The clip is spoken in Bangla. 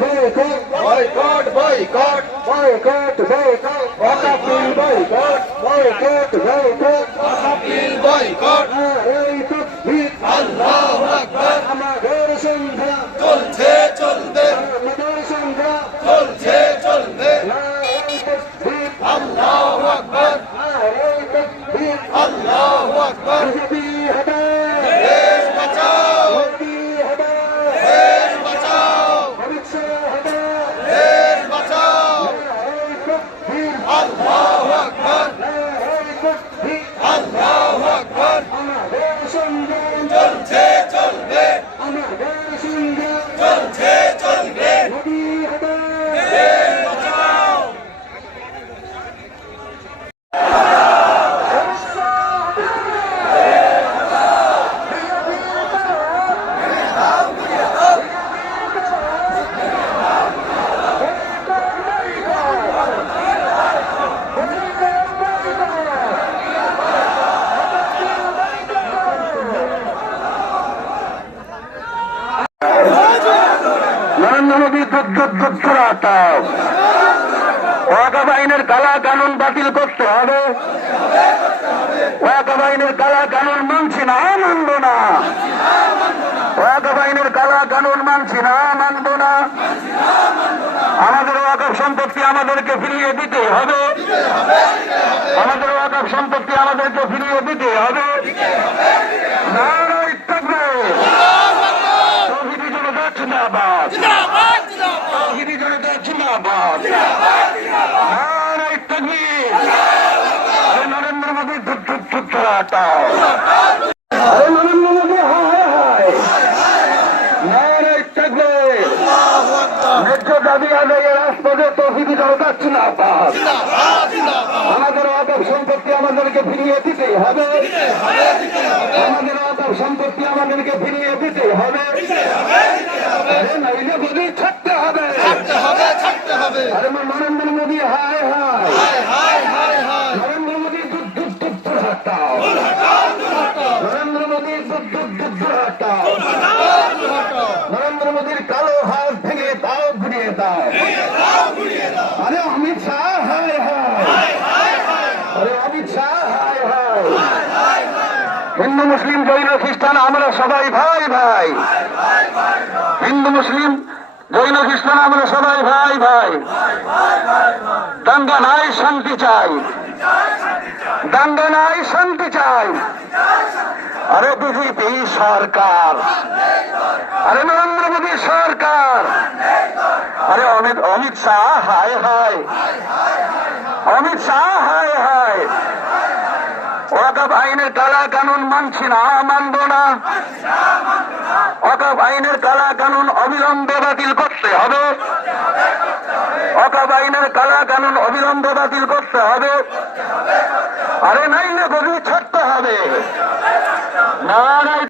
boycott, boycott, boycott, boycott, Wakafil boycott, boycott, boycott, Wakafil boycott, নারাই তাকবীর, আল্লাহু আকবার, আমাদের সংগ্রাম চলছে চলবে, আমাদের সংগ্রাম চলছে চলবে, নারাই তাকবীর, আল্লাহু আকবার, নারাই তাকবীর, আল্লাহু আকবার, বিজেপি হটাও, দেশ বাঁচাও, মোদি হটাও, দেশ বাঁচাও, অমিত শাহ হটাও, দেশ বাঁচাও, নারাই তাকবীর, আল্লাহু আকবার, নারাই তাকবীর, আল্লাহু আকবার, আমাদের সংগ্রাম চলছে চলবে, আমাদের সংগ্রাম চলছে চলবে, মোদি হটাও, দেশ বাঁচাও, নরেন্দ্র মোদী দুর্ঘটনাটাও ওয়াকাফ আইনের কালা কানুন বাতিল করতে হবে। ওয়াকাফ আইনের কালা কানুন মানছি না, মানব না। ওয়াকাফ আইনের কালা কানুন মানছি না, মানব না। আমাদের ওয়াকাফ সম্পত্তি আমাদেরকে ফিরিয়ে দিতে হবে। আমাদের ওয়াকাফ সম্পত্তি আমাদেরকে ফিরিয়ে দিতে হবে। নারায়ে তাকবীর, তৌহিদি জনতা জিন্দাবাদ, তৌহিদি জনতা জিন্দাবাদ, নারায়ে তাকবীর। আরে নরেন্দ্র মোদী হটাও, আরে নরেন্দ্র মোদী হায় হায়, নারায়ে তাকবীর। ন্যায্য দাবি আদায়ের রাজপথে তৌহিদি জনতা জিন্দাবাদ। আমাদের ওয়াকাফ সম্পত্তি আমাদেরকে ফিরিয়ে দিতেই হবে। আমাদের ওয়াকাফ সম্পত্তি আমাদেরকে ফিরিয়ে দিতেই হবে। আরে নাইলে মোদী ছাড়তে হবে। আরে নরেন্দ্র মোদী হায় হায়, নরেন্দ্র মোদী হটাও, নরেন্দ্র মোদী হটাও, নরেন্দ্র মোদীর কালো হাত ভেঙে দাও, ঘুরিয়ে দাও। আরে অমিত শাহ হায় হায়, আরে অমিত শাহ হায় হায়। হিন্দু মুসলিম জৈন খ্রিস্টান আমরা সবাই ভাই ভাই। হিন্দু মুসলিম জৈন খ্রিস্টান আমরা সবাই ভাই ভাই। দাঙ্গা নাই, শান্তি চাই। দাঙ্গা নাই, শান্তি চাই। আরে বিজেপি সরকার, আরে নরেন্দ্র মোদী সরকার, আরে অমিত শাহ হায় হায়, অমিত শাহ হায় হায়। ওয়াকাফ আইনের কালা কানুন মানছি না, মানব না। ওয়াকাফ আইনের কালা কানুন অবিলম্বে বাতিল করতে হবে। ওয়াকাফ আইনের কালা কানুন অবিলম্বে বাতিল করতে হবে। আরে নাইলে গদি ছাড়তে হবে। নারায়ে